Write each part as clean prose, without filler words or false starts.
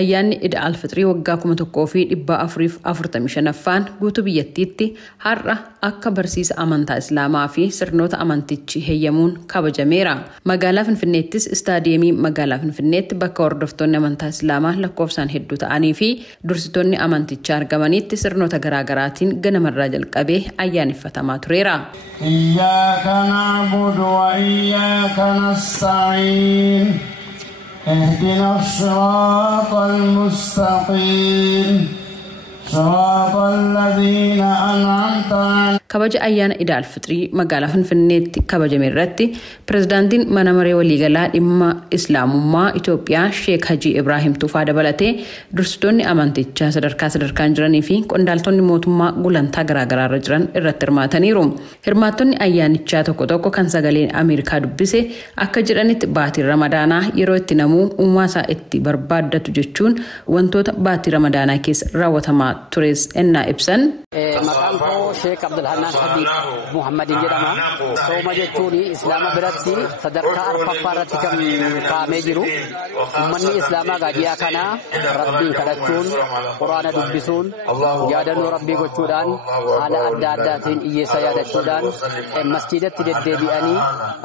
ayyaanni Iid al-Fixrii waggaa 1445ffaan guutuu biyyattiitti har'a akka barsiisa amantaa Islaamaa fi sirnoota amantichi heeyyamuun kabajameera. Magaalaa Finfinneettis istaadiyeemii magaalaa Finfinneetti bakka hordoftoonni amantaa Islaamaa lakkoofsaan hedduu ta'anii fi dursitoonni amantichaa argamanitti sirnoota garaagaraatiin ganamarraa jalqabee ayyaaneffatamaa tureera. Iyyaaka na'budu wa iyyaaka nasta'iin. اهدنا الصراط المستقيم صراط الذين أنعمت عليهم. kabaja ayyaana Iid al-Fixrii magaalaa Finfinneetti kabajame irratti pirezidaantiin mana maree waliigalaa dhimma Islaamummaa Itoophiyaa Sheek Hajii Ibrahim Tufaa dabalatee dursitoonni amantichaa sadarkaan jiranii fi qondaaltonni mootummaa gulantaa garaagaraa irra jiran irratti hirmaataniiru. Hirmaattonni ayyaanichaa tokko kan sagaleen Ameerikaa dubbise akka jedhanitti baatiin Ramadaanaa yeroo itti namuu uumaa isaa itti barbaaddatu jechuun wantoota baatii Ramadaanaa keessa raawwatamaa tures ennaa ibsan. Maqaan koo Sheek Abdulhanaan Habib Muhammad jedhama. Sooma jechuun Islaama biratti sadarkaa arfaffaa irratti kan kaa'amee jiru. Uummanni Islaamaa gaajiyaa kana Rabbiin kadhachuun, Quraana dubbisuun, yaadannoo Rabbii gochuudhaan, haala adda addaatiin hiyyeessa yaadachuudhaan, masjiidatti deddeebi'anii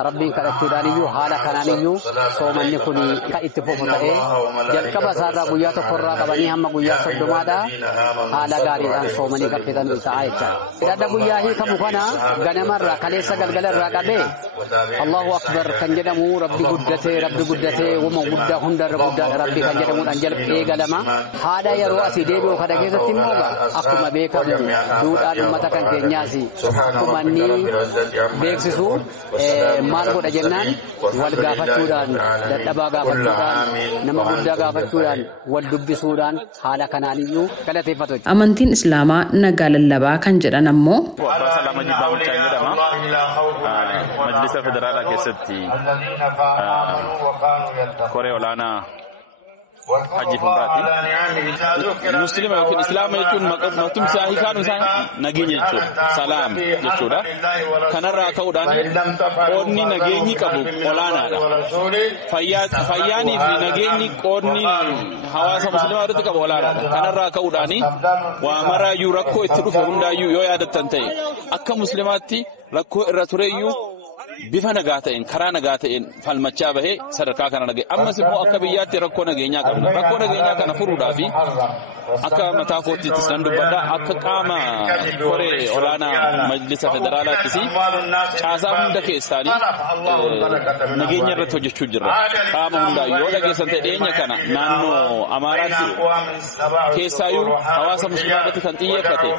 Rabbiin kadhachuudhaan iyyuu haala kanaan iyyuu soomanni kun kan itti fufu ta'ee jalqaba isaarraa guyyaa tokkorraa qabanii hamma guyyaa 30dha haala gaariidhaan soomanii kan fixan ta'a jechuudha. Dadda guyyaa hiikamu kana ganamarraa kaleessa galgalarraa qabee Allahu Akbar kan jedhamu Rabbi guddatee wama guddaa hundarra guddaa Rabbi kan jedhamuudhaan jalqabee galama. Haala yeroo asii deebi'u kana keessatti immoo akkuma beekamu duudhaan uummata kan keenyaas akkuma inni beeksisu maal godha jennaan wal gaafachuudhaan dadhabaa gaafachuudhaan nama guddaa gaafachuudhaan wal dubbisuudhaan haala kanaan iyyuu galateeffatu. Amantiin Islaamaa nagaa lallabaa kan jedhan ammoo Majlisa Federaalaa keessatti koree olaanaa Hajji Fumraati. Musliima yookiin Islaama jechuun maqaan isaa hiikaan isaa nageenya jechuudha. Salaam jechuudha. Kanarraa ka'uudhaan qoodni nageenyi qabu olaanaadha. Fayyaanii fi nageenyi qoodni hawaasa musliimaa irratti qabu olaanaadha. Kanarraa ka'uudhaan waa maraayyuu rakkoo itti dhufe hundaayyuu yoo yaadattan ta'e akka musliimaatti rakkoo irra tureyyuu bifa nagaa ta'een karaa nagaa ta'een falmachaa bahee sadarkaa kana nagee ammas immoo akka biyyaatti rakkoo nageenyaa qabna. Rakkoo nageenyaa kana furuudhaaf akka mataa kootiittis nan dubbadha akka qaama koree olaanaa majlisa federaalaattis caasaa hunda keessaanii nageenya irratti hojjechuu jirra. Qaama hundaa yoo dhageessan ta'e dhiyeenya kana naannoo Amaaraatti keessaayyuu hawaasa musliimaa irratti kan xiyyeeffate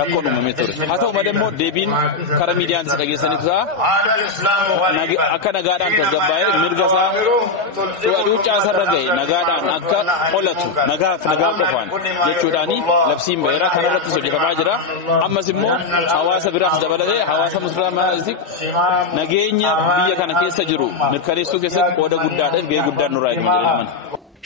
rakkoon uumamee ture. Haa ta'u malee immoo deebiin karaa miidiyaanis dhageessaniif akka nagaadhaan tasgabbaa'ee mirga isaa cuucaasarra ga'e nagaadhaan akka qolatu nagaaf nagaa qofaan jechuudhaan labsiin ba'eera kanarrattis hojjetamaa jira. Ammas immoo hawaasa biraas dabalatee hawaasa musliimaas nageenya biyya kana keessa jiru mirkaneessuu keessatti qooda guddaadhaaf gahee guddaan nurraa eegama.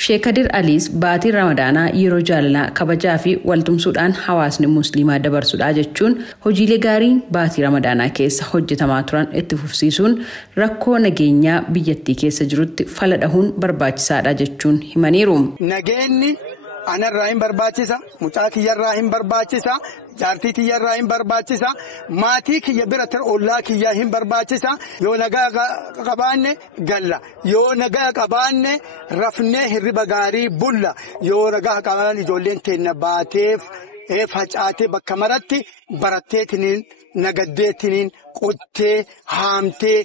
Sheek Kadir Aliis baatiin Ramadaanaa yeroo jaalalaa kabajaa fi waltumsuudhaan hawaasni musliimaa dabarsudha jechuun hojiilee gaariin baatii Ramadaanaa keessa hojjetamaa turan itti fufsiisuun rakkoo nageenyaa biyyattii keessa jirutti fala dhahuun barbaachisaadha jechuun himaniiru. Nageenyi anarraa hin barbaachisa, mucaa kiyyarraa hin barbaachisa, jaartii kiyyarraa hin barbaachisa, maatii kiyya bira ollaa kiyyaa hin barbaachisa. Yoo nagaa qabaanne galla, yoo nagaa qabaanne rafnee hirriba gaarii bulla, yoo nagaa qabaanne ijoolleen teenya baateef facaatee bakka maratti baratteetiniin nagaddeetiniin qottee haamtee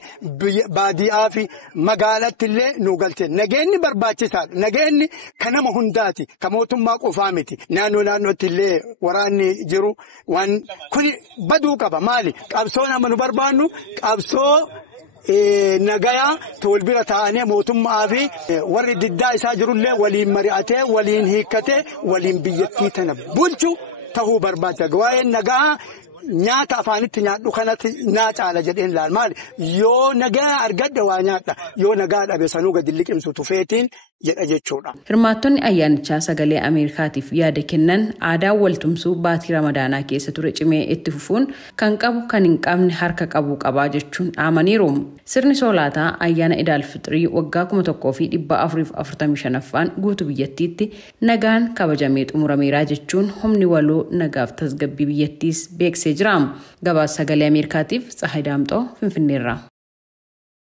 baadiyyaa fi magaalatti illee nu galte. Nageenyi barbaachisaadha. Nageenyi kan nama hundaati. Kan mootummaa qofaa miti. Naannootti illee waraanni jiru waan kuni baduu qaba. Maali? Qabsoo nama nu barbaannu qabsoo nagayaa tol bira taa'anii mootummaa fi warri diddaa isaa jirullee waliin mari'atee waliin hiikkatee waliin biyyattii tana bulchu ta'uu barbaachisa. Waa'een nagaa nyaata afaanitti nyaadhu kanatti naa caala jedheen laal maali yoo nagaa argadde waa nyaadha yoo nagaa dhabe sanuu gadi liqimsu tufeetiin jedha jechuudha. Hirmaattonni ayyaanichaa sagalee Ameerikaatiif yaada kennan aadaa waltumsuu baatii Ramadaanaa keessa ture cimee itti fufuun kan qabu kan hin qabne harka qabu qabaa jechuun dhaamaniiru. Sirni soolaataa ayyaana Idaal Fixrii waggaa 1445ffaan guutuu biyyattiitti nagaan kabajamee xumurameera jechuun humni waloo nagaaf tasgabbii biyyattiis beeksisee jira. Gabaasa sagalee Ameerikaatiif Tsahaay Daamxoo Finfinneerraa.